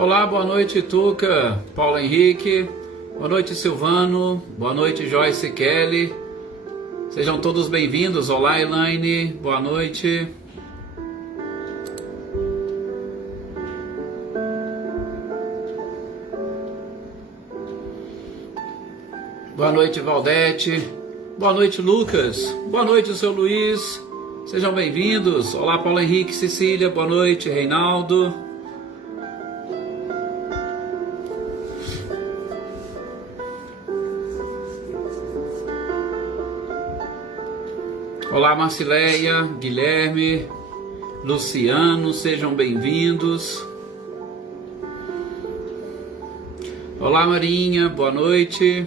Olá, boa noite, Tuca, Paulo Henrique, boa noite, Silvano, boa noite, Joyce Kelly, sejam todos bem-vindos. Olá, Elaine, boa noite. Boa noite, Valdete, boa noite, Lucas, boa noite, seu Luiz, sejam bem-vindos. Olá, Paulo Henrique, Cecília, boa noite, Reinaldo. Olá, Marcileia, Guilherme, Luciano, sejam bem-vindos. Olá, Marinha, boa noite.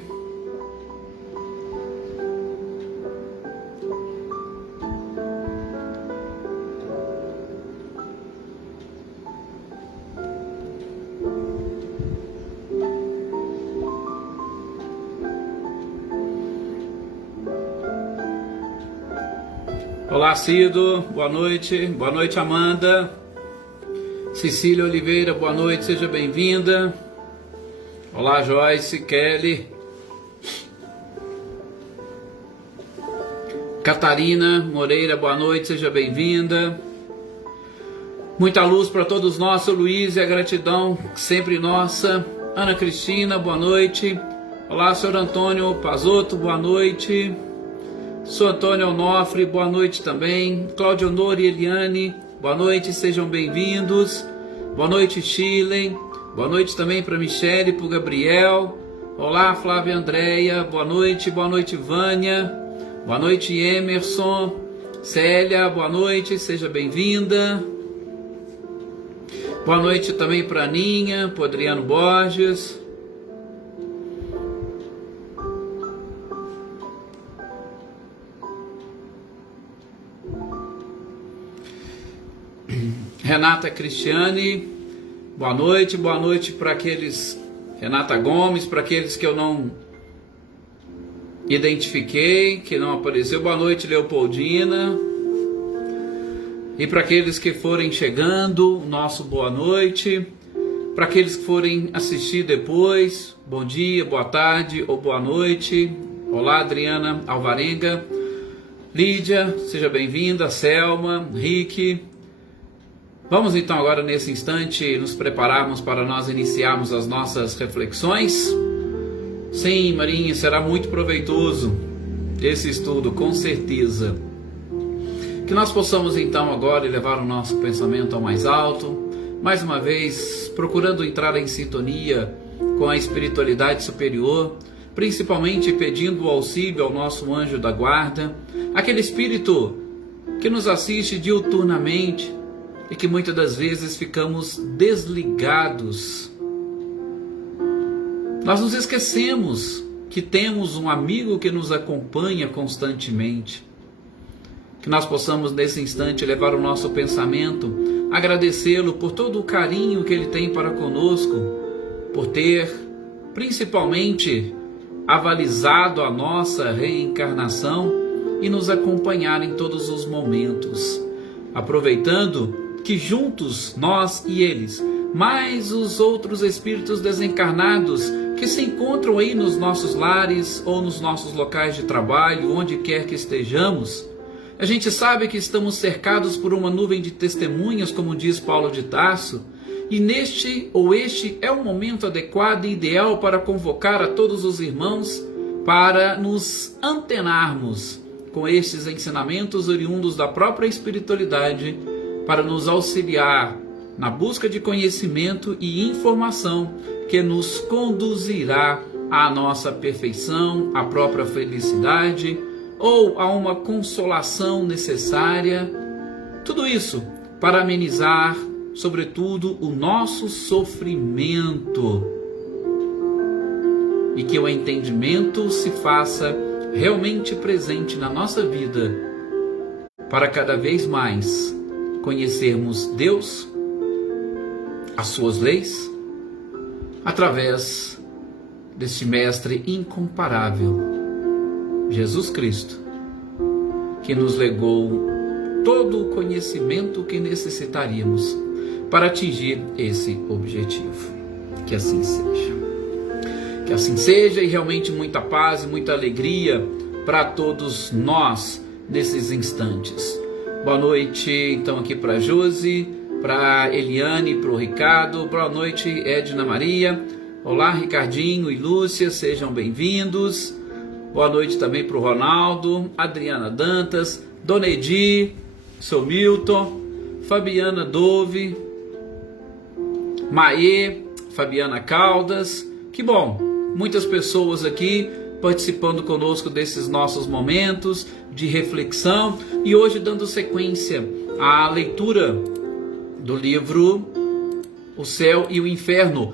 Olá, Cido, boa noite, Amanda, Cecília Oliveira, boa noite, seja bem-vinda. Olá, Joyce, Kelly, Catarina Moreira, boa noite, seja bem-vinda. Muita luz para todos nós, seu Luiz, e a gratidão sempre nossa. Ana Cristina, boa noite. Olá, senhor Antônio Pazotto, boa noite. Sou Antônio Onofre, boa noite também. Cláudio Honor e Eliane, boa noite, sejam bem-vindos. Boa noite, Shirley. Boa noite também para Michele e para o Gabriel. Olá, Flávia Andréia, boa noite, Vânia. Boa noite, Emerson. Célia, boa noite, seja bem-vinda. Boa noite também para Aninha, para o Adriano Borges. Renata Cristiane, boa noite para aqueles, Renata Gomes, para aqueles que eu não identifiquei, que não apareceu, boa noite, Leopoldina, e para aqueles que forem chegando, nosso boa noite, para aqueles que forem assistir depois, bom dia, boa tarde ou boa noite. Olá, Adriana Alvarenga, Lídia, seja bem-vinda, Selma, Rick. Vamos então agora nesse instante nos prepararmos para nós iniciarmos as nossas reflexões. Sim, Marinha, será muito proveitoso esse estudo, com certeza. Que nós possamos então agora elevar o nosso pensamento ao mais alto, mais uma vez procurando entrar em sintonia com a espiritualidade superior, principalmente pedindo o auxílio ao nosso anjo da guarda, aquele espírito que nos assiste diuturnamente, e que muitas das vezes ficamos desligados. Nós nos esquecemos que temos um amigo que nos acompanha constantemente. Que nós possamos nesse instante levar o nosso pensamento, agradecê-lo por todo o carinho que ele tem para conosco, por ter principalmente avalizado a nossa reencarnação e nos acompanhar em todos os momentos, aproveitando que juntos, nós e eles, mais os outros espíritos desencarnados que se encontram aí nos nossos lares ou nos nossos locais de trabalho, onde quer que estejamos, a gente sabe que estamos cercados por uma nuvem de testemunhas, como diz Paulo de Tarso, e este é o momento adequado e ideal para convocar a todos os irmãos para nos antenarmos com estes ensinamentos oriundos da própria espiritualidade, para nos auxiliar na busca de conhecimento e informação que nos conduzirá à nossa perfeição, à própria felicidade ou a uma consolação necessária. Tudo isso para amenizar, sobretudo, o nosso sofrimento e que o entendimento se faça realmente presente na nossa vida para cada vez mais conhecermos Deus, as suas leis, através deste Mestre incomparável, Jesus Cristo, que nos legou todo o conhecimento que necessitaríamos para atingir esse objetivo. Que assim seja. Que assim seja, e realmente muita paz e muita alegria para todos nós nesses instantes. Boa noite então aqui para Josi, para Eliane, para o Ricardo. Boa noite, Edna Maria. Olá, Ricardinho e Lúcia, sejam bem-vindos. Boa noite também para o Ronaldo, Adriana Dantas, Dona Edi, seu Milton, Fabiana Dove, Maê, Fabiana Caldas. Que bom, muitas pessoas aqui participando conosco desses nossos momentos de reflexão e hoje dando sequência à leitura do livro O Céu e o Inferno.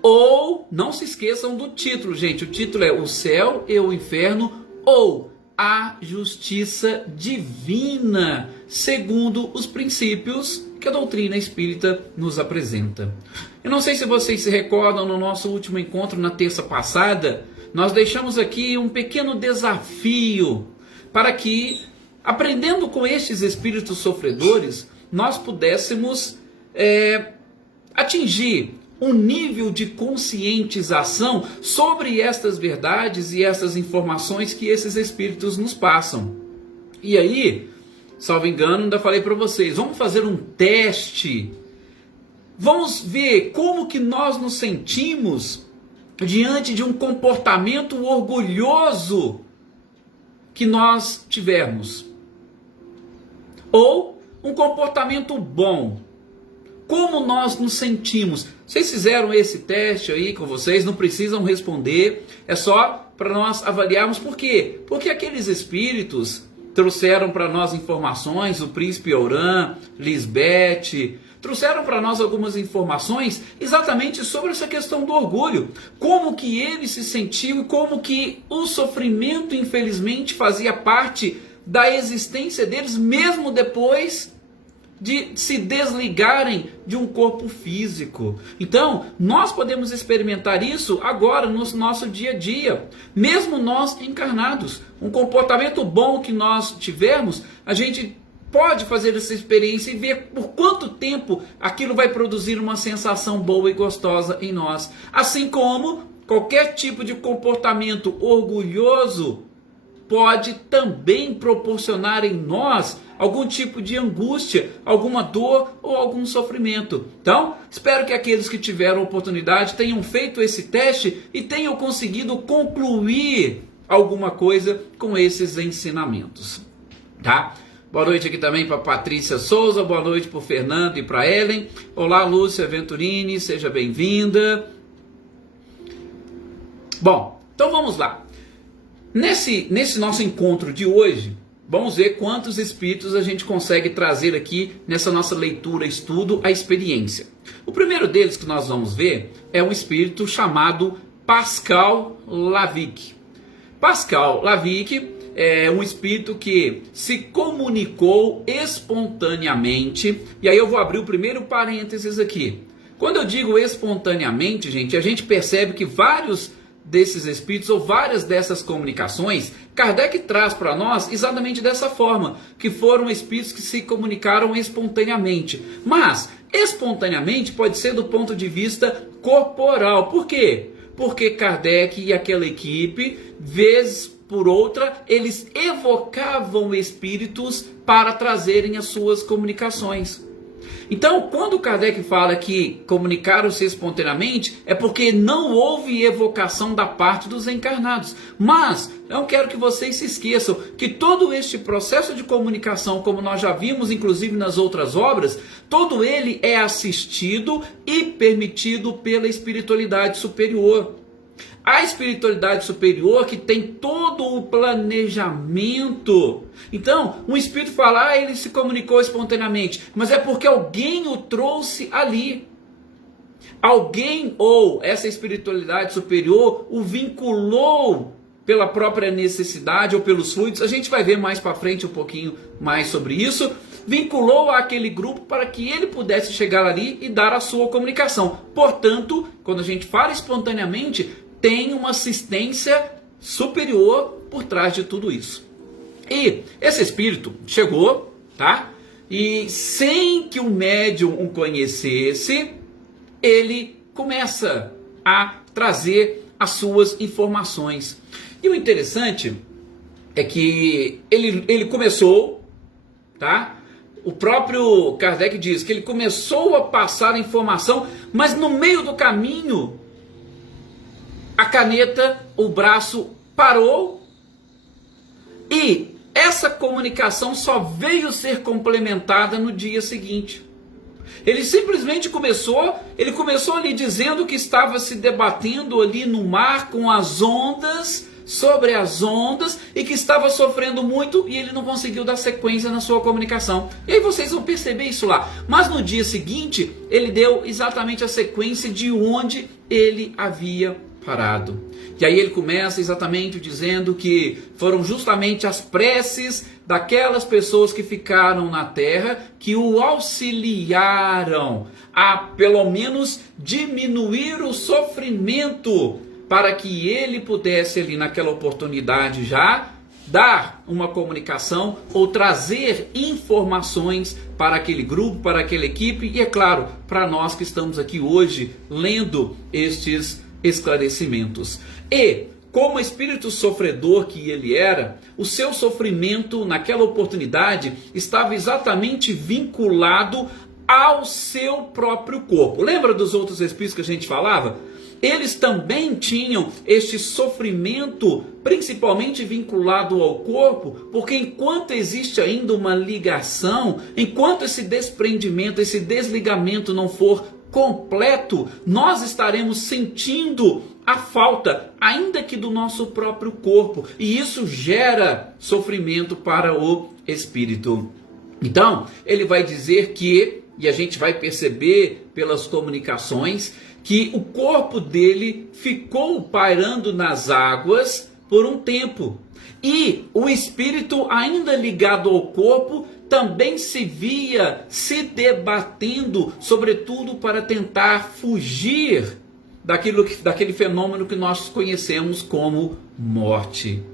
Ou, não se esqueçam do título, gente, o título é O Céu e o Inferno, ou A Justiça Divina, segundo os princípios que a doutrina espírita nos apresenta. Eu não sei se vocês se recordam, no nosso último encontro na terça passada, nós deixamos aqui um pequeno desafio para que, aprendendo com estes espíritos sofredores, nós pudéssemos atingir um nível de conscientização sobre estas verdades e essas informações que esses espíritos nos passam. E aí, salvo engano, ainda falei para vocês, vamos fazer um teste, vamos ver como que nós nos sentimos diante de um comportamento orgulhoso que nós tivermos, ou um comportamento bom. Como nós nos sentimos? Vocês fizeram esse teste aí com vocês, não precisam responder, é só para nós avaliarmos. Por quê? Porque aqueles espíritos trouxeram para nós informações, o príncipe Oran, Lisbeth, trouxeram para nós algumas informações exatamente sobre essa questão do orgulho, como que ele se sentiu e como que o sofrimento, infelizmente, fazia parte da existência deles, mesmo depois de se desligarem de um corpo físico. Então, nós podemos experimentar isso agora no nosso dia a dia, mesmo nós encarnados. Um comportamento bom que nós tivermos, a gente pode fazer essa experiência e ver por quanto tempo aquilo vai produzir uma sensação boa e gostosa em nós. Assim como qualquer tipo de comportamento orgulhoso pode também proporcionar em nós algum tipo de angústia, alguma dor ou algum sofrimento. Então, espero que aqueles que tiveram oportunidade tenham feito esse teste e tenham conseguido concluir alguma coisa com esses ensinamentos, tá? Boa noite aqui também para Patrícia Souza, boa noite para o Fernando e para Ellen. Olá, Lúcia Venturini, seja bem-vinda. Bom, então vamos lá. Nesse nosso encontro de hoje, vamos ver quantos espíritos a gente consegue trazer aqui nessa nossa leitura, estudo, a experiência. O primeiro deles que nós vamos ver é um espírito chamado Pascal Lavic. Pascal Lavic é um espírito que se comunicou espontaneamente, e aí eu vou abrir o primeiro parênteses aqui. Quando eu digo espontaneamente, gente, a gente percebe que vários desses espíritos ou várias dessas comunicações, Kardec traz para nós exatamente dessa forma, que foram espíritos que se comunicaram espontaneamente. Mas, espontaneamente pode ser do ponto de vista corporal. Por quê? Porque Kardec e aquela equipe, vez por outra, eles evocavam espíritos para trazerem as suas comunicações. Então, quando Kardec fala que comunicaram-se espontaneamente, é porque não houve evocação da parte dos encarnados. Mas, eu quero que vocês se esqueçam que todo este processo de comunicação, como nós já vimos, inclusive nas outras obras, todo ele é assistido e permitido pela espiritualidade superior. A espiritualidade superior que tem todo o planejamento. Então, um espírito fala, ele se comunicou espontaneamente, mas é porque alguém o trouxe ali. Alguém ou essa espiritualidade superior o vinculou pela própria necessidade ou pelos fluidos. A gente vai ver mais para frente um pouquinho mais sobre isso. Vinculou àquele grupo para que ele pudesse chegar ali e dar a sua comunicação. Portanto, quando a gente fala espontaneamente, tem uma assistência superior por trás de tudo isso. E esse espírito chegou, tá? e sem que o médium o conhecesse, ele começa a trazer as suas informações. E o interessante é que ele começou, tá? O próprio Kardec diz que ele começou a passar a informação, mas no meio do caminho, a caneta, o braço parou, e essa comunicação só veio ser complementada no dia seguinte. Ele simplesmente começou ali dizendo que estava se debatendo ali no mar com as ondas, sobre as ondas, e que estava sofrendo muito, e ele não conseguiu dar sequência na sua comunicação. E aí vocês vão perceber isso lá. Mas no dia seguinte, ele deu exatamente a sequência de onde ele havia parado. E aí ele começa exatamente dizendo que foram justamente as preces daquelas pessoas que ficaram na terra que o auxiliaram a pelo menos diminuir o sofrimento, para que ele pudesse ali naquela oportunidade já dar uma comunicação ou trazer informações para aquele grupo, para aquela equipe e, é claro, para nós que estamos aqui hoje lendo estes esclarecimentos. E, como espírito sofredor que ele era, o seu sofrimento naquela oportunidade estava exatamente vinculado ao seu próprio corpo. Lembra dos outros espíritos que a gente falava? Eles também tinham este sofrimento principalmente vinculado ao corpo, porque enquanto existe ainda uma ligação, enquanto esse desprendimento, esse desligamento não for completo, nós estaremos sentindo a falta, ainda que do nosso próprio corpo, e isso gera sofrimento para o espírito. Então, ele vai dizer que, e a gente vai perceber pelas comunicações, que o corpo dele ficou pairando nas águas por um tempo. E o espírito, ainda ligado ao corpo, também se via se debatendo, sobretudo para tentar fugir daquele fenômeno que nós conhecemos como morte.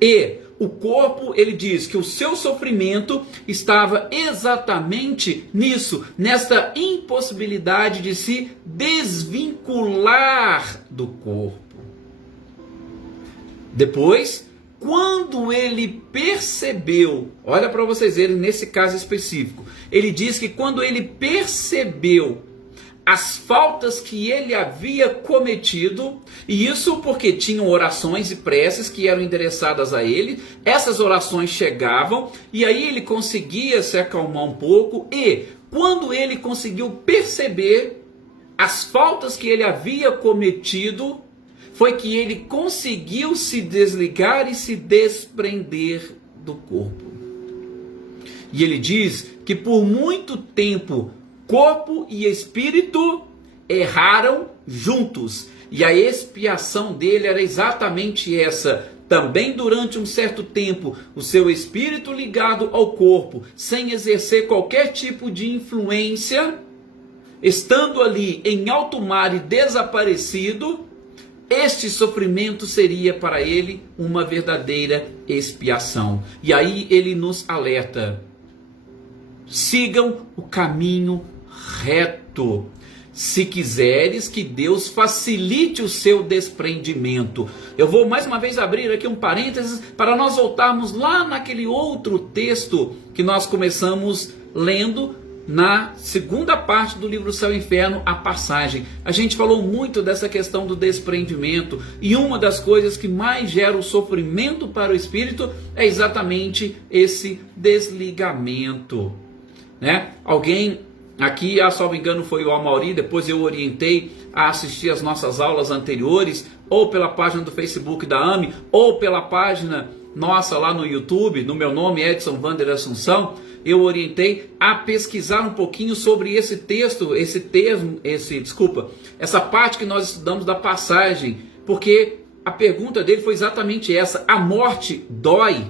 E o corpo, ele diz que o seu sofrimento estava exatamente nisso, nessa impossibilidade de se desvincular do corpo. Depois, quando ele percebeu, olha para vocês verem nesse caso específico, ele diz que quando ele percebeu as faltas que ele havia cometido, e isso porque tinham orações e preces que eram endereçadas a ele, essas orações chegavam, e aí ele conseguia se acalmar um pouco, e quando ele conseguiu perceber as faltas que ele havia cometido, foi que ele conseguiu se desligar e se desprender do corpo. E ele diz que por muito tempo corpo e espírito erraram juntos. E a expiação dele era exatamente essa. Também durante um certo tempo, o seu espírito ligado ao corpo, sem exercer qualquer tipo de influência, estando ali em alto mar e desaparecido, este sofrimento seria para ele uma verdadeira expiação. E aí ele nos alerta: sigam o caminho reto, se quiseres que Deus facilite o seu desprendimento. Eu vou mais uma vez abrir aqui um parênteses para nós voltarmos lá naquele outro texto que nós começamos lendo na segunda parte do livro Céu e Inferno, a passagem. A gente falou muito dessa questão do desprendimento, e uma das coisas que mais gera o sofrimento para o espírito é exatamente esse desligamento, né? Alguém aqui, a salvo engano foi o Amauri, depois eu orientei a assistir as nossas aulas anteriores, ou pela página do Facebook da AME, ou pela página nossa lá no YouTube, no meu nome, Edson Vander Assunção. Eu orientei a pesquisar um pouquinho sobre esse texto, essa parte que nós estudamos da passagem, porque a pergunta dele foi exatamente essa: a morte dói?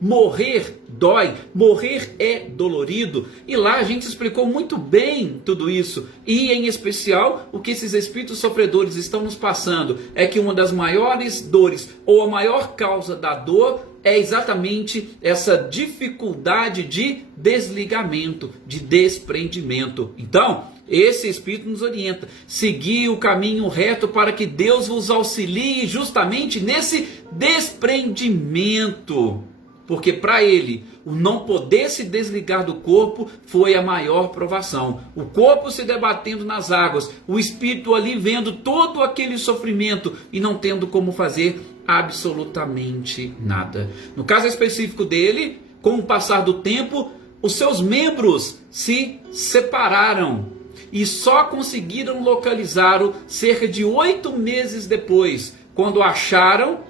morrer dói, morrer é dolorido. E lá a gente explicou muito bem tudo isso. E em especial o que esses espíritos sofredores estão nos passando é que uma das maiores dores ou a maior causa da dor é exatamente essa dificuldade de desligamento, de desprendimento. Então, esse Espírito nos orienta, seguir o caminho reto para que Deus vos auxilie justamente nesse desprendimento. Porque para ele, o não poder se desligar do corpo foi a maior provação. O corpo se debatendo nas águas, o Espírito ali vendo todo aquele sofrimento e não tendo como fazer absolutamente nada. No caso específico dele, com o passar do tempo, os seus membros se separaram e só conseguiram localizá-lo cerca de 8 meses depois, quando acharam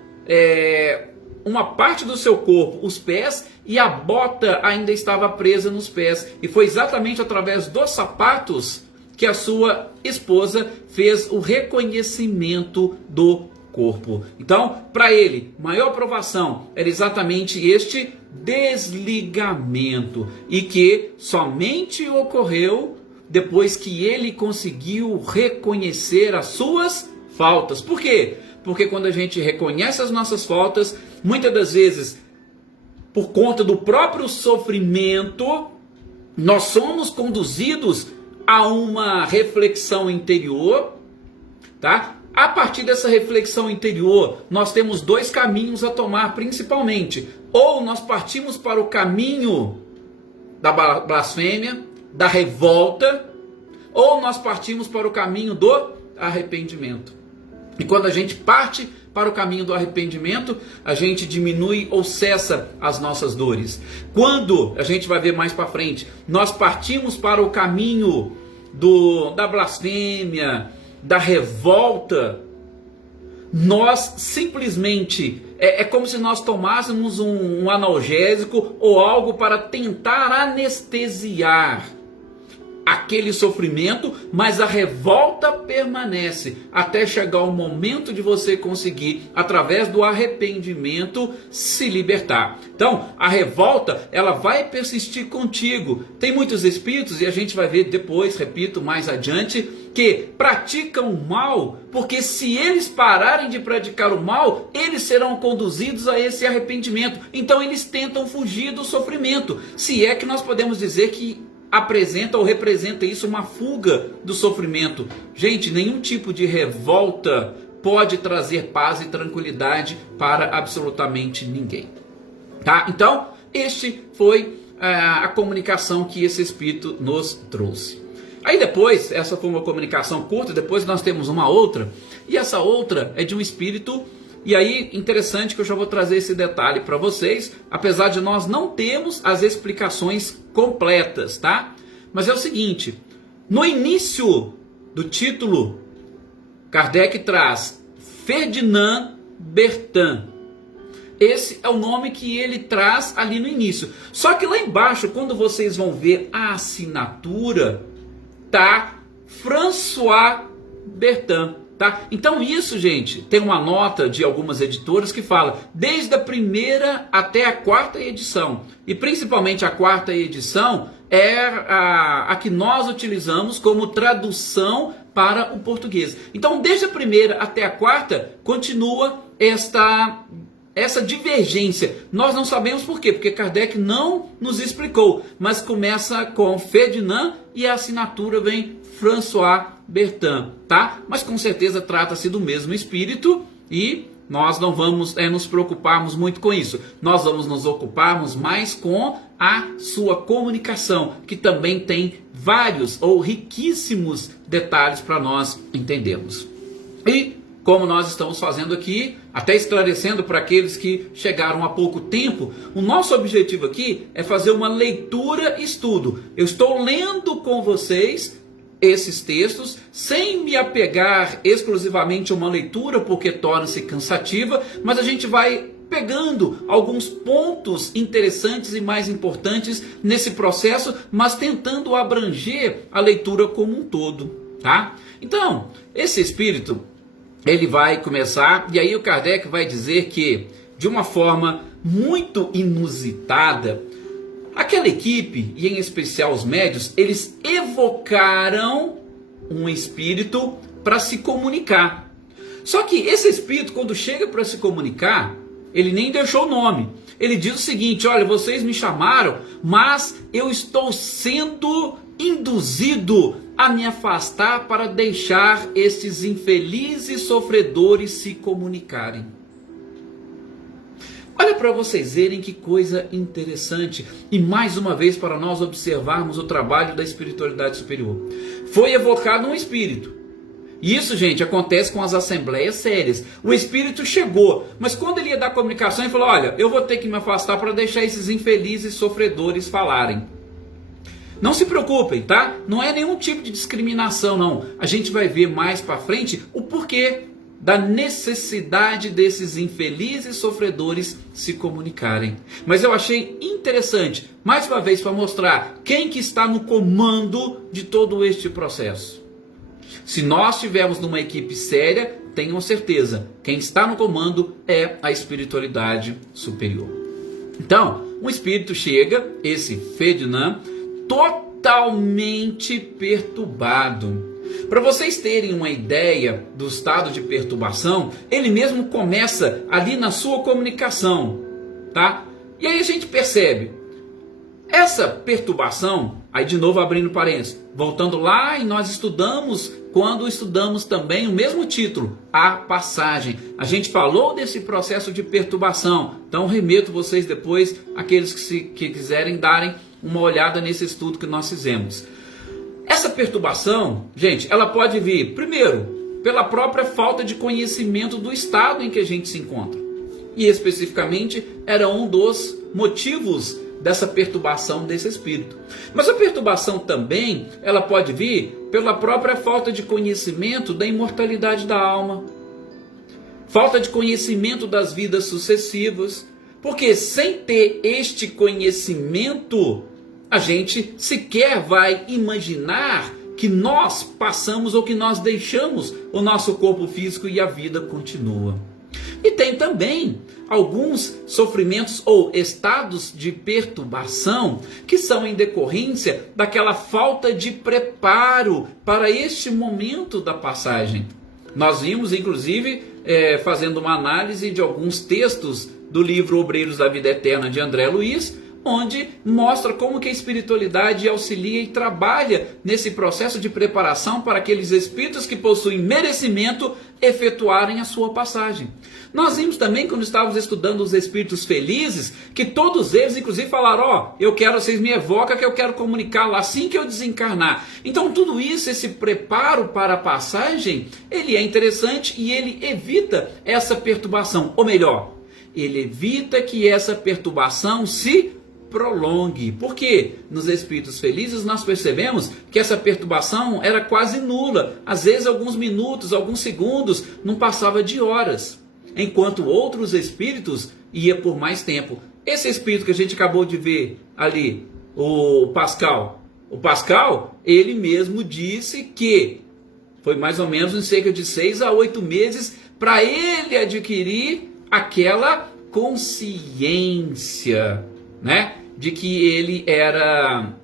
uma parte do seu corpo, os pés, e a bota ainda estava presa nos pés. E foi exatamente através dos sapatos que a sua esposa fez o reconhecimento do corpo. Então, para ele, maior provação era exatamente este desligamento, e que somente ocorreu depois que ele conseguiu reconhecer as suas faltas. Por quê? Porque quando a gente reconhece as nossas faltas, muitas das vezes, por conta do próprio sofrimento, nós somos conduzidos a uma reflexão interior, tá? A partir dessa reflexão interior, nós temos 2 caminhos a tomar principalmente. Ou nós partimos para o caminho da blasfêmia, da revolta, ou nós partimos para o caminho do arrependimento. E quando a gente parte para o caminho do arrependimento, a gente diminui ou cessa as nossas dores. Quando, a gente vai ver mais para frente, nós partimos para o caminho da blasfêmia, da revolta, nós simplesmente, é como se nós tomássemos um analgésico ou algo para tentar anestesiar aquele sofrimento, mas a revolta permanece até chegar o momento de você conseguir, através do arrependimento, se libertar. Então, a revolta, ela vai persistir contigo. Tem muitos espíritos, e a gente vai ver depois, repito, mais adiante, que praticam o mal, porque se eles pararem de praticar o mal, eles serão conduzidos a esse arrependimento. Então, eles tentam fugir do sofrimento. Se é que nós podemos dizer que apresenta ou representa isso uma fuga do sofrimento. Gente, nenhum tipo de revolta pode trazer paz e tranquilidade para absolutamente ninguém. Tá? Então, este foi a comunicação que esse Espírito nos trouxe. Aí depois, essa foi uma comunicação curta, depois nós temos uma outra, e essa outra é de um Espírito. E aí, interessante que eu já vou trazer esse detalhe para vocês, apesar de nós não termos as explicações completas, tá? Mas é o seguinte, no início do título, Kardec traz Ferdinand Bertin. Esse é o nome que ele traz ali no início. Só que lá embaixo, quando vocês vão ver a assinatura, tá François Bertin. Tá? Então isso, gente, tem uma nota de algumas editoras que fala desde a primeira até a 4ª edição. E principalmente a 4ª edição é a que nós utilizamos como tradução para o português. Então desde a primeira até a 4ª continua essa divergência. Nós não sabemos por quê, porque Kardec não nos explicou, mas começa com Ferdinand e a assinatura vem François Bertin, tá? Mas com certeza trata-se do mesmo espírito e nós não vamos nos preocuparmos muito com isso. Nós vamos nos ocuparmos mais com a sua comunicação, que também tem vários ou riquíssimos detalhes para nós entendermos. E como nós estamos fazendo aqui, até esclarecendo para aqueles que chegaram há pouco tempo, o nosso objetivo aqui é fazer uma leitura-estudo. Eu estou lendo com vocês esses textos, sem me apegar exclusivamente a uma leitura, porque torna-se cansativa, mas a gente vai pegando alguns pontos interessantes e mais importantes nesse processo, mas tentando abranger a leitura como um todo, tá? Então, esse espírito, ele vai começar, e aí o Kardec vai dizer que de uma forma muito inusitada, aquela equipe, e em especial os médios, eles evocaram um espírito para se comunicar. Só que esse espírito, quando chega para se comunicar, ele nem deixou o nome. Ele diz o seguinte: olha, vocês me chamaram, mas eu estou sendo induzido a me afastar para deixar estes infelizes sofredores se comunicarem. Olha para vocês verem que coisa interessante. E mais uma vez para nós observarmos o trabalho da espiritualidade superior. Foi evocado um espírito. Isso, gente, acontece com as assembleias sérias. O espírito chegou, mas quando ele ia dar comunicação, ele falou: olha, eu vou ter que me afastar para deixar esses infelizes sofredores falarem. Não se preocupem, tá? Não é nenhum tipo de discriminação, não. A gente vai ver mais para frente o porquê da necessidade desses infelizes sofredores se comunicarem. Mas eu achei interessante, mais uma vez, para mostrar quem que está no comando de todo este processo. Se nós estivermos numa equipe séria, tenham certeza, quem está no comando é a espiritualidade superior. Então, um espírito chega, esse Ferdinand, totalmente perturbado. Para vocês terem uma ideia do estado de perturbação, ele mesmo começa ali na sua comunicação, tá? E aí a gente percebe essa perturbação, aí de novo abrindo parênteses, voltando lá, e nós estudamos, quando estudamos também o mesmo título, a passagem. A gente falou desse processo de perturbação, então remeto vocês depois, aqueles que quiserem darem uma olhada nesse estudo que nós fizemos. Essa perturbação, gente, ela pode vir, primeiro, pela própria falta de conhecimento do estado em que a gente se encontra. E especificamente, era um dos motivos dessa perturbação desse espírito. Mas a perturbação também, ela pode vir pela própria falta de conhecimento da imortalidade da alma. Falta de conhecimento das vidas sucessivas. Porque sem ter este conhecimento, a gente sequer vai imaginar que nós passamos ou que nós deixamos o nosso corpo físico e a vida continua. E tem também alguns sofrimentos ou estados de perturbação que são em decorrência daquela falta de preparo para este momento da passagem. Nós vimos, inclusive, fazendo uma análise de alguns textos do livro Obreiros da Vida Eterna de André Luiz, onde mostra como que a espiritualidade auxilia e trabalha nesse processo de preparação para aqueles espíritos que possuem merecimento efetuarem a sua passagem. Nós vimos também, quando estávamos estudando os espíritos felizes, que todos eles inclusive falaram: eu quero, vocês me evocam que eu quero comunicar lá assim que eu desencarnar. Então tudo isso, esse preparo para a passagem, ele é interessante e ele evita essa perturbação, ou melhor, ele evita que essa perturbação se prolongue. Porque nos espíritos felizes nós percebemos que essa perturbação era quase nula. Às vezes alguns minutos, alguns segundos, não passava de horas. Enquanto outros espíritos ia por mais tempo. Esse espírito que a gente acabou de ver ali, o Pascal, ele mesmo disse que foi mais ou menos em cerca de 6 a 8 meses para ele adquirir aquela consciência, né, de que ele era,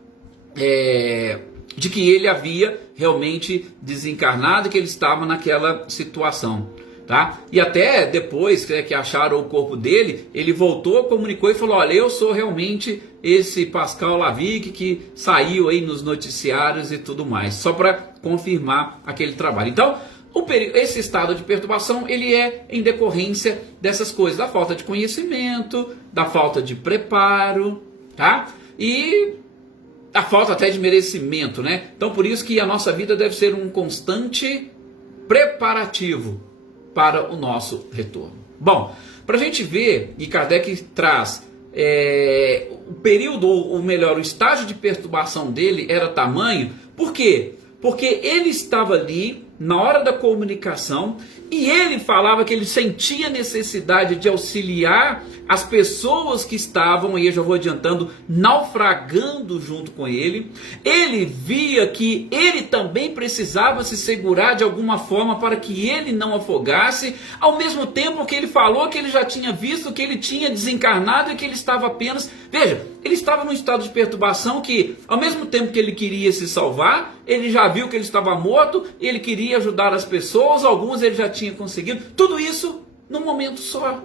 de que ele havia realmente desencarnado, que ele estava naquela situação, tá? E até depois que acharam o corpo dele, ele voltou, comunicou e falou: olha, eu sou realmente esse Pascal Lavic que saiu aí nos noticiários e tudo mais, só para confirmar aquele trabalho. Então, esse estado de perturbação, ele é em decorrência dessas coisas, da falta de conhecimento, da falta de preparo, tá? E a falta até de merecimento, né? Então, por isso que a nossa vida deve ser um constante preparativo para o nosso retorno. Bom, para a gente ver, e Kardec traz o período, ou melhor, o estágio de perturbação dele era tamanho. Por quê? Porque ele estava ali na hora da comunicação, e ele falava que ele sentia necessidade de auxiliar as pessoas que estavam, aí eu já vou adiantando, naufragando junto com ele. Ele via que ele também precisava se segurar de alguma forma para que ele não afogasse, ao mesmo tempo que ele falou que ele já tinha visto que ele tinha desencarnado e que ele estava apenas... Veja, ele estava num estado de perturbação que, ao mesmo tempo que ele queria se salvar, ele já viu que ele estava morto, ele queria ajudar as pessoas, alguns ele já tinha conseguido, tudo isso num momento só.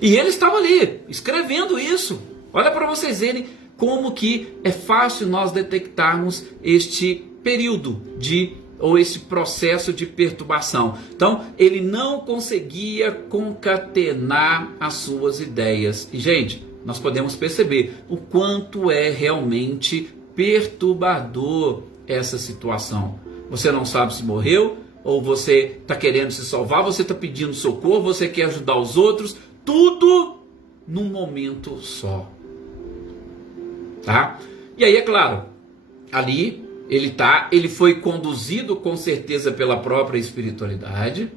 E ele estava ali, escrevendo isso. Olha para vocês verem como que é fácil nós detectarmos este período ou esse processo de perturbação. Então, ele não conseguia concatenar as suas ideias. E, gente, nós podemos perceber o quanto é realmente perturbador essa situação. Você não sabe se morreu, ou você está querendo se salvar, você está pedindo socorro, você quer ajudar os outros, tudo num momento só. Tá? E aí, é claro, ali ele foi conduzido com certeza pela própria espiritualidade.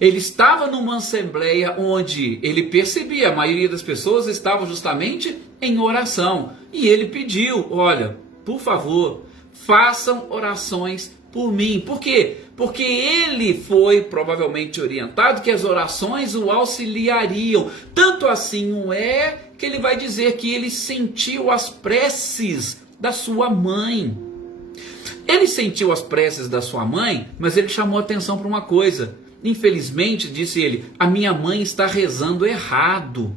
Ele estava numa assembleia onde ele percebia, a maioria das pessoas estavam justamente em oração. E ele pediu, olha, por favor, façam orações por mim. Por quê? Porque ele foi provavelmente orientado que as orações o auxiliariam. Tanto assim não é que ele vai dizer que ele sentiu as preces da sua mãe. Ele sentiu as preces da sua mãe, mas ele chamou atenção para uma coisa. Infelizmente, disse ele, a minha mãe está rezando errado.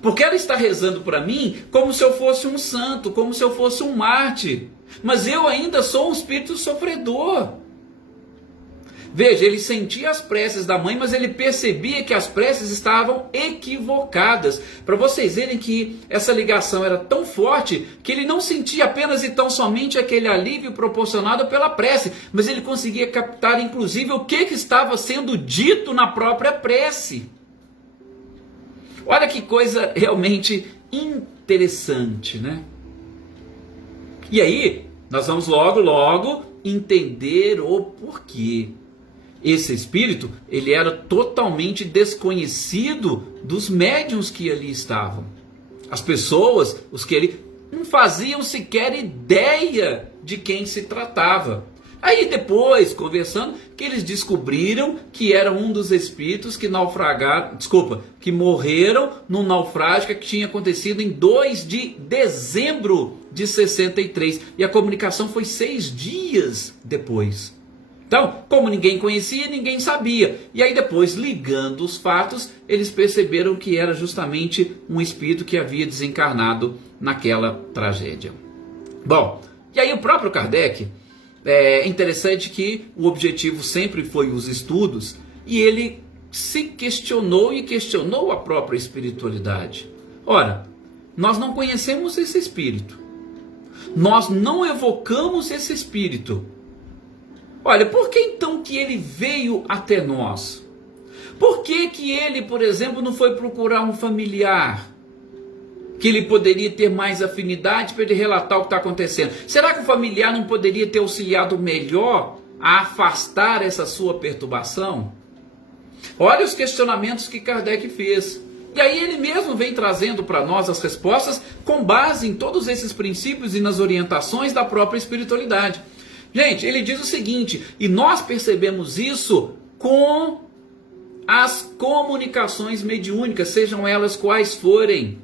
Porque ela está rezando para mim como se eu fosse um santo, como se eu fosse um mártir. Mas eu ainda sou um espírito sofredor. Veja, ele sentia as preces da mãe, mas ele percebia que as preces estavam equivocadas. Para vocês verem que essa ligação era tão forte que ele não sentia apenas e tão somente aquele alívio proporcionado pela prece, mas ele conseguia captar inclusive o que estava sendo dito na própria prece. Olha que coisa realmente interessante, né? E aí, nós vamos logo entender o porquê. Esse espírito, ele era totalmente desconhecido dos médiuns que ali estavam. As pessoas, os que ali, não faziam sequer ideia de quem se tratava. Aí depois, conversando, que eles descobriram que era um dos espíritos que que morreram num naufrágio que tinha acontecido em 2 de dezembro de 63. E a comunicação foi 6 dias depois. Então, como ninguém conhecia, ninguém sabia. E aí depois, ligando os fatos, eles perceberam que era justamente um espírito que havia desencarnado naquela tragédia. Bom, e aí o próprio Kardec, é interessante que o objetivo sempre foi os estudos, e ele se questionou e questionou a própria espiritualidade. Ora, nós não conhecemos esse espírito. Nós não evocamos esse espírito. Olha, por que então que ele veio até nós? Por que que ele, por exemplo, não foi procurar um familiar? Que ele poderia ter mais afinidade para ele relatar o que está acontecendo. Será que o familiar não poderia ter auxiliado melhor a afastar essa sua perturbação? Olha os questionamentos que Kardec fez. E aí ele mesmo vem trazendo para nós as respostas com base em todos esses princípios e nas orientações da própria espiritualidade. Gente, ele diz o seguinte, e nós percebemos isso com as comunicações mediúnicas, sejam elas quais forem,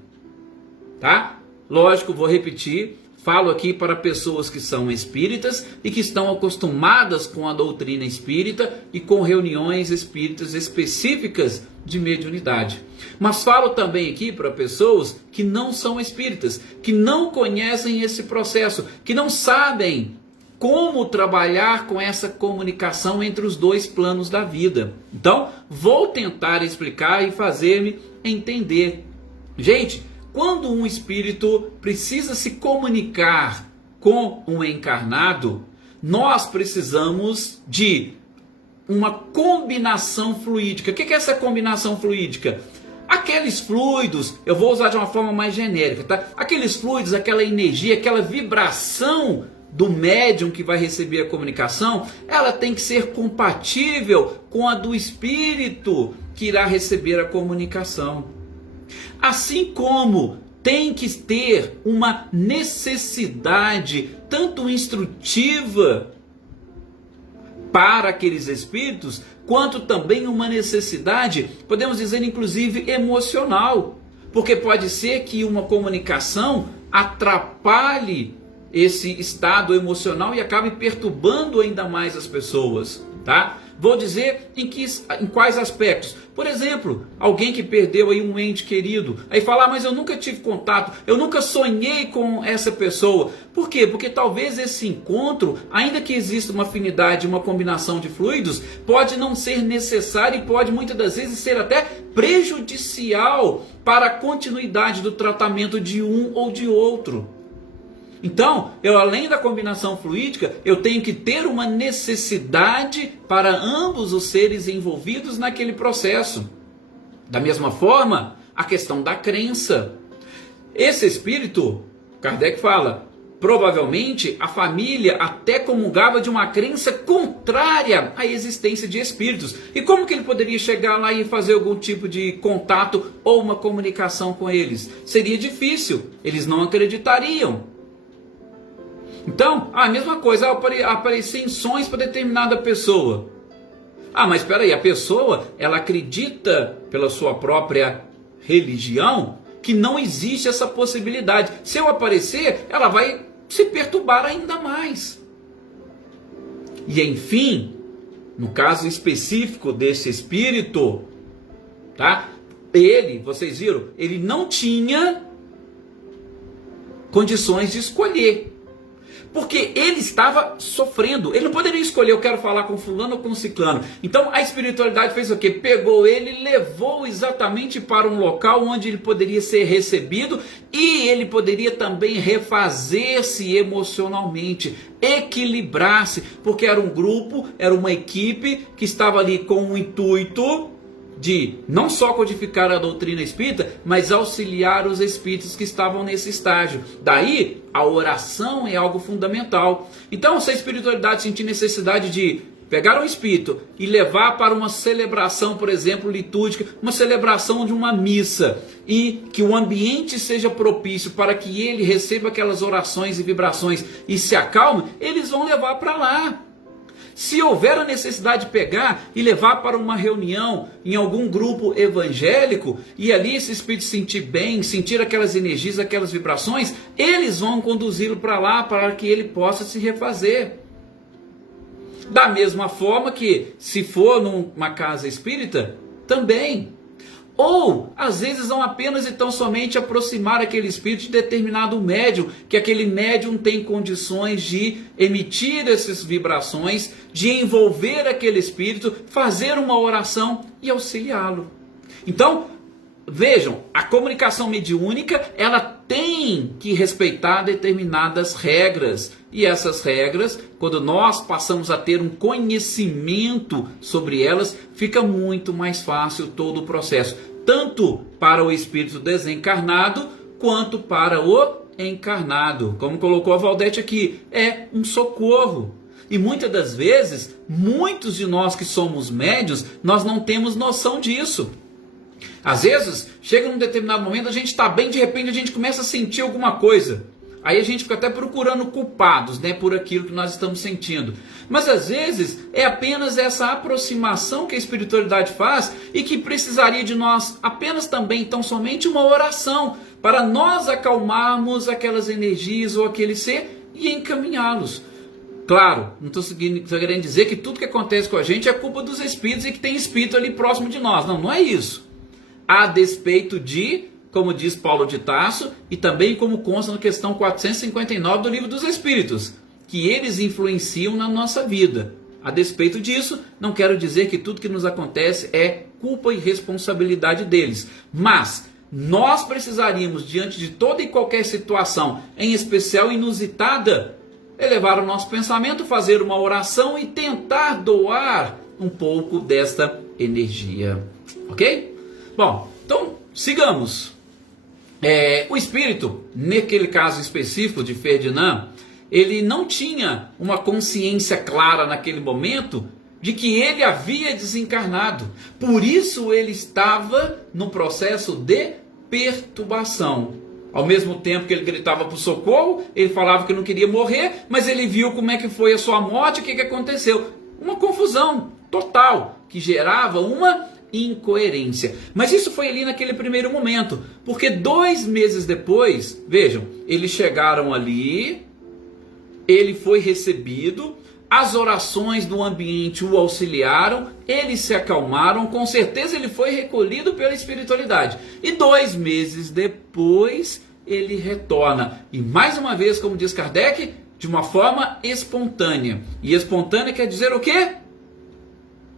tá? Lógico, vou repetir, falo aqui para pessoas que são espíritas e que estão acostumadas com a doutrina espírita e com reuniões espíritas específicas de mediunidade. Mas falo também aqui para pessoas que não são espíritas, que não conhecem esse processo, que não sabem como trabalhar com essa comunicação entre os dois planos da vida. Então, vou tentar explicar e fazer-me entender. Gente, quando um espírito precisa se comunicar com um encarnado, nós precisamos de uma combinação fluídica. O que é essa combinação fluídica? Aqueles fluidos, eu vou usar de uma forma mais genérica, tá? Aqueles fluidos, aquela energia, aquela vibração do médium que vai receber a comunicação, ela tem que ser compatível com a do espírito que irá receber a comunicação. Assim como tem que ter uma necessidade tanto instrutiva para aqueles espíritos, quanto também uma necessidade, podemos dizer inclusive emocional, porque pode ser que uma comunicação atrapalhe esse estado emocional e acabe perturbando ainda mais as pessoas, tá? Vou dizer em quais aspectos. Por exemplo, alguém que perdeu aí um ente querido, aí fala, mas eu nunca tive contato, eu nunca sonhei com essa pessoa. Por quê? Porque talvez esse encontro, ainda que exista uma afinidade, uma combinação de fluidos, pode não ser necessário e pode muitas das vezes ser até prejudicial para a continuidade do tratamento de um ou de outro. Então, além da combinação fluídica, eu tenho que ter uma necessidade para ambos os seres envolvidos naquele processo. Da mesma forma, a questão da crença. Esse espírito, Kardec fala, provavelmente a família até comungava de uma crença contrária à existência de espíritos. E como que ele poderia chegar lá e fazer algum tipo de contato ou uma comunicação com eles? Seria difícil, eles não acreditariam. Então, a mesma coisa, aparecer em sonhos para determinada pessoa. Mas espera aí, a pessoa, ela acredita pela sua própria religião que não existe essa possibilidade. Se eu aparecer, ela vai se perturbar ainda mais. E enfim, no caso específico desse espírito, tá? Vocês viram, ele não tinha condições de escolher. Porque ele estava sofrendo. Ele não poderia escolher, eu quero falar com fulano ou com ciclano. Então a espiritualidade fez o quê? Pegou ele e levou exatamente para um local onde ele poderia ser recebido e ele poderia também refazer-se emocionalmente, equilibrar-se, porque era um grupo, era uma equipe que estava ali com o intuito de não só codificar a doutrina espírita, mas auxiliar os espíritos que estavam nesse estágio. Daí, a oração é algo fundamental. Então, se a espiritualidade sentir necessidade de pegar um espírito e levar para uma celebração, por exemplo, litúrgica, uma celebração de uma missa, e que o ambiente seja propício para que ele receba aquelas orações e vibrações e se acalme, eles vão levar para lá. Se houver a necessidade de pegar e levar para uma reunião em algum grupo evangélico, e ali esse espírito sentir bem, sentir aquelas energias, aquelas vibrações, eles vão conduzi-lo para lá para que ele possa se refazer. Da mesma forma que, se for numa casa espírita, também. Ou, às vezes, vão apenas e tão somente aproximar aquele espírito de determinado médium, que aquele médium tem condições de emitir essas vibrações, de envolver aquele espírito, fazer uma oração e auxiliá-lo. Então, vejam, a comunicação mediúnica, ela tem que respeitar determinadas regras. E essas regras, quando nós passamos a ter um conhecimento sobre elas, fica muito mais fácil todo o processo. Tanto para o espírito desencarnado, quanto para o encarnado. Como colocou a Valdete aqui, é um socorro. E muitas das vezes, muitos de nós que somos médiuns, nós não temos noção disso. Às vezes, chega num determinado momento, a gente está bem, de repente a gente começa a sentir alguma coisa. Aí a gente fica até procurando culpados, né, por aquilo que nós estamos sentindo. Mas às vezes é apenas essa aproximação que a espiritualidade faz e que precisaria de nós apenas também, tão somente uma oração, para nós acalmarmos aquelas energias ou aquele ser e encaminhá-los. Claro, não estou querendo dizer que tudo que acontece com a gente é culpa dos espíritos e que tem espírito ali próximo de nós. Não, não é isso. A despeito de, como diz Paulo de Tarso, e também como consta na questão 459 do Livro dos Espíritos, que eles influenciam na nossa vida. A despeito disso, não quero dizer que tudo que nos acontece é culpa e responsabilidade deles, mas nós precisaríamos, diante de toda e qualquer situação, em especial inusitada, elevar o nosso pensamento, fazer uma oração e tentar doar um pouco desta energia. Ok? Bom, então sigamos. O espírito, naquele caso específico de Ferdinand, ele não tinha uma consciência clara naquele momento de que ele havia desencarnado. Por isso ele estava no processo de perturbação. Ao mesmo tempo que ele gritava por socorro, ele falava que não queria morrer, mas ele viu como é que foi a sua morte, o que aconteceu. Uma confusão total, que gerava uma incoerência. Mas isso foi ali naquele primeiro momento, porque 2 meses depois, vejam, eles chegaram ali, ele foi recebido, as orações do ambiente o auxiliaram, eles se acalmaram, com certeza ele foi recolhido pela espiritualidade. E 2 meses depois ele retorna. E mais uma vez, como diz Kardec, de uma forma espontânea. E espontânea quer dizer o quê?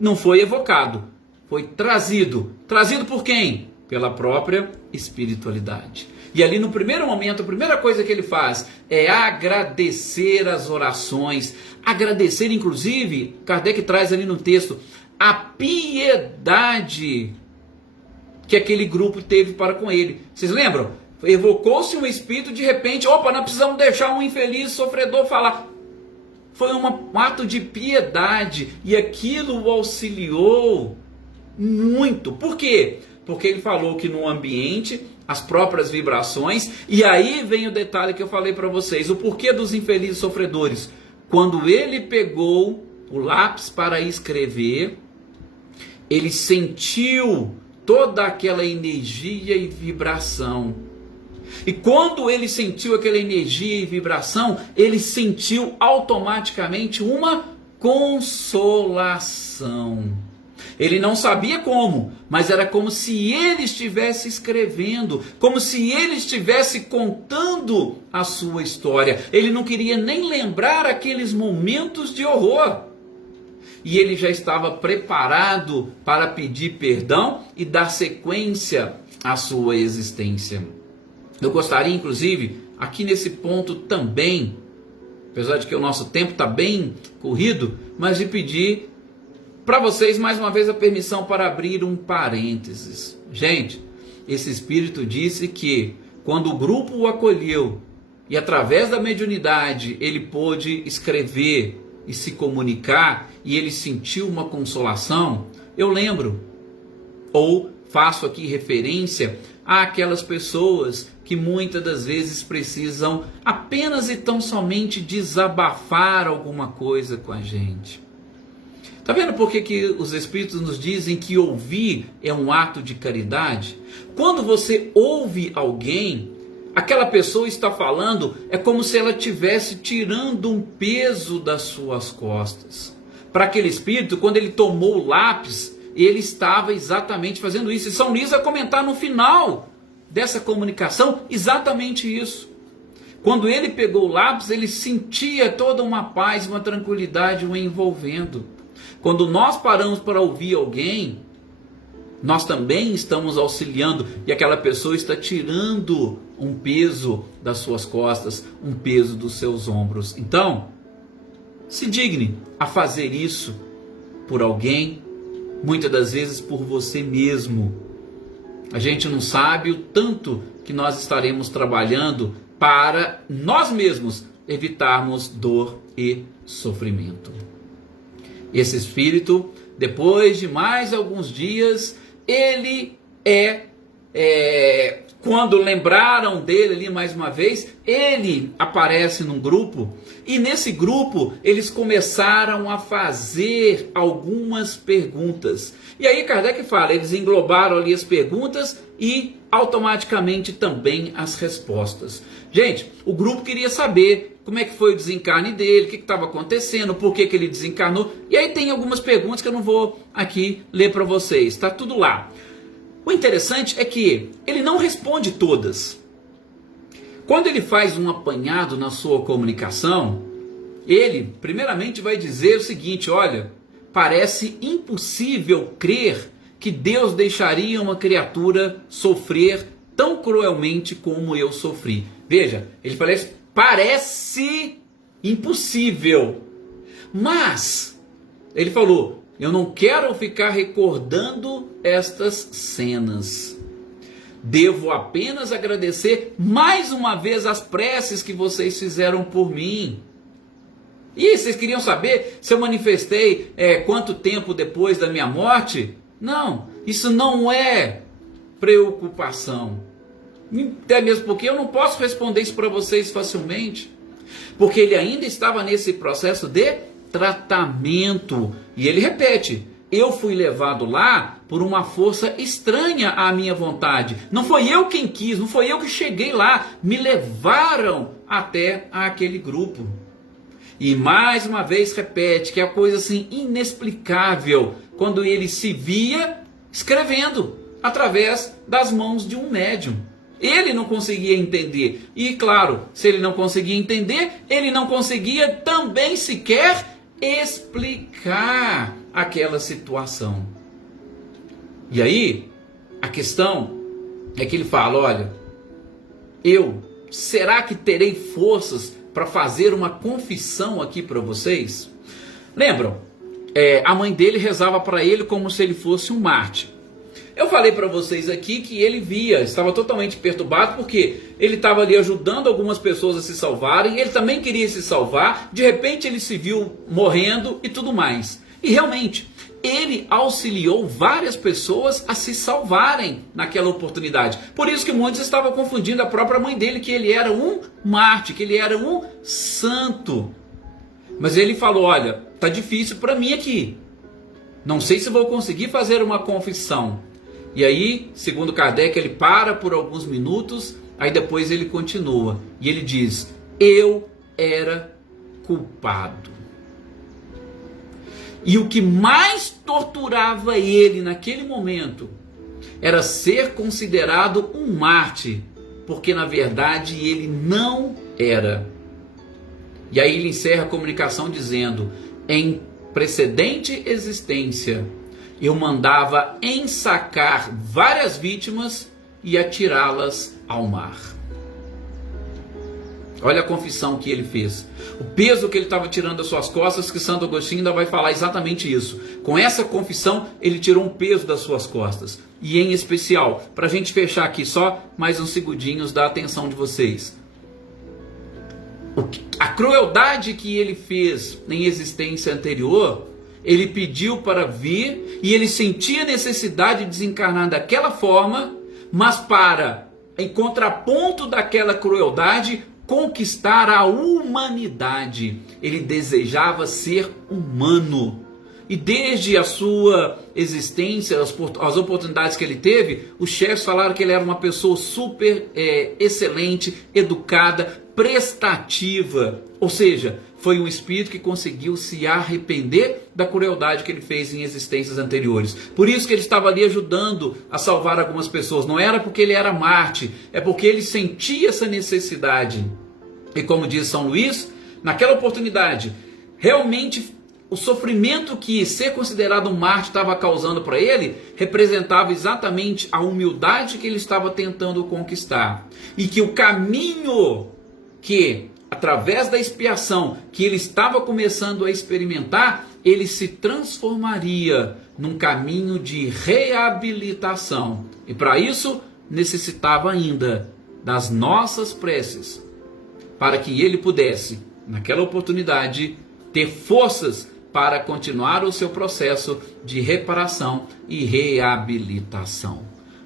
Não foi evocado, foi trazido. Trazido por quem? Pela própria espiritualidade. E ali no primeiro momento, a primeira coisa que ele faz é agradecer as orações. Agradecer, inclusive, Kardec traz ali no texto, a piedade que aquele grupo teve para com ele. Vocês lembram? Evocou-se um espírito, de repente, opa, nós precisamos deixar um infeliz sofredor falar. Foi um ato de piedade e aquilo o auxiliou muito. Por quê? Porque ele falou que no ambiente, as próprias vibrações, e aí vem o detalhe que eu falei para vocês, o porquê dos infelizes sofredores. Quando ele pegou o lápis para escrever, ele sentiu toda aquela energia e vibração. E quando ele sentiu aquela energia e vibração, ele sentiu automaticamente uma consolação. Ele não sabia como, mas era como se ele estivesse escrevendo, como se ele estivesse contando a sua história. Ele não queria nem lembrar aqueles momentos de horror. E ele já estava preparado para pedir perdão e dar sequência à sua existência. Eu gostaria, inclusive, aqui nesse ponto também, apesar de que o nosso tempo está bem corrido, mas de pedir para vocês mais uma vez a permissão para abrir um parênteses. Gente, esse espírito disse que quando o grupo o acolheu e através da mediunidade ele pôde escrever e se comunicar e ele sentiu uma consolação, eu lembro, ou faço aqui referência àquelas pessoas que muitas das vezes precisam apenas e tão somente desabafar alguma coisa com a gente. Está vendo por que os Espíritos nos dizem que ouvir é um ato de caridade? Quando você ouve alguém, aquela pessoa está falando, é como se ela estivesse tirando um peso das suas costas. Para aquele Espírito, quando ele tomou o lápis, ele estava exatamente fazendo isso. E São Luís vai comentar no final dessa comunicação exatamente isso. Quando ele pegou o lápis, ele sentia toda uma paz, uma tranquilidade o envolvendo. Quando nós paramos para ouvir alguém, nós também estamos auxiliando e aquela pessoa está tirando um peso das suas costas, um peso dos seus ombros. Então, se digne a fazer isso por alguém, muitas das vezes por você mesmo. A gente não sabe o tanto que nós estaremos trabalhando para nós mesmos evitarmos dor e sofrimento. Esse espírito, depois de mais alguns dias, ele quando lembraram dele ali mais uma vez, ele aparece num grupo, e nesse grupo eles começaram a fazer algumas perguntas. E aí Kardec fala, eles englobaram ali as perguntas e automaticamente também as respostas. Gente, o grupo queria saber como é que foi o desencarne dele, o que estava acontecendo, por que ele desencarnou. E aí tem algumas perguntas que eu não vou aqui ler para vocês, está tudo lá. O interessante é que ele não responde todas. Quando ele faz um apanhado na sua comunicação, ele primeiramente vai dizer o seguinte, olha, parece impossível crer que Deus deixaria uma criatura sofrer tão cruelmente como eu sofri. Veja, ele parece impossível, mas ele falou, eu não quero ficar recordando estas cenas. Devo apenas agradecer mais uma vez as preces que vocês fizeram por mim. E vocês queriam saber se eu manifestei quanto tempo depois da minha morte? Não, isso não é preocupação. Até mesmo porque eu não posso responder isso para vocês facilmente. Porque ele ainda estava nesse processo de tratamento. E ele repete: eu fui levado lá por uma força estranha à minha vontade. Não foi eu quem quis, não foi eu que cheguei lá. Me levaram até aquele grupo. E mais uma vez repete que é coisa assim inexplicável quando ele se via escrevendo através das mãos de um médium. Ele não conseguia entender. E claro, se ele não conseguia entender, ele não conseguia também sequer explicar aquela situação. E aí, a questão é que ele fala: olha, será que terei forças para fazer uma confissão aqui para vocês? Lembram? A mãe dele rezava para ele como se ele fosse um mártir. Eu falei para vocês aqui que ele estava totalmente perturbado porque ele estava ali ajudando algumas pessoas a se salvarem, ele também queria se salvar, de repente ele se viu morrendo e tudo mais. E realmente, ele auxiliou várias pessoas a se salvarem naquela oportunidade. Por isso que muitos estavam confundindo a própria mãe dele, que ele era um mártir, que ele era um santo. Mas ele falou: olha, tá difícil para mim aqui. Não sei se vou conseguir fazer uma confissão. E aí, segundo Kardec, ele para por alguns minutos, aí depois ele continua. E ele diz: eu era culpado. E o que mais torturava ele naquele momento era ser considerado um mártir, porque na verdade ele não era. E aí ele encerra a comunicação dizendo: em precedente existência, eu mandava ensacar várias vítimas e atirá-las ao mar. Olha a confissão que ele fez. O peso que ele estava tirando das suas costas, que Santo Agostinho ainda vai falar exatamente isso. Com essa confissão, ele tirou um peso das suas costas. E em especial, para a gente fechar aqui só mais uns segundinhos da atenção de vocês. A crueldade que ele fez em existência anterior, ele pediu para vir e ele sentia necessidade de desencarnar daquela forma, mas para, em contraponto daquela crueldade, conquistar a humanidade. Ele desejava ser humano. E desde a sua existência, as oportunidades que ele teve, os chefes falaram que ele era uma pessoa super excelente, educada, prestativa. Ou seja, foi um espírito que conseguiu se arrepender da crueldade que ele fez em existências anteriores. Por isso que ele estava ali ajudando a salvar algumas pessoas. Não era porque ele era mártir, é porque ele sentia essa necessidade. E como diz São Luís, naquela oportunidade, realmente o sofrimento que ser considerado um mártir estava causando para ele representava exatamente a humildade que ele estava tentando conquistar. E que o caminho que, através da expiação que ele estava começando a experimentar, ele se transformaria num caminho de reabilitação. E para isso, necessitava ainda das nossas preces, para que ele pudesse, naquela oportunidade, ter forças para continuar o seu processo de reparação e reabilitação.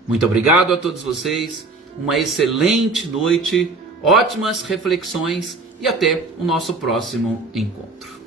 Muito obrigado a todos vocês, uma excelente noite, ótimas reflexões e até o nosso próximo encontro.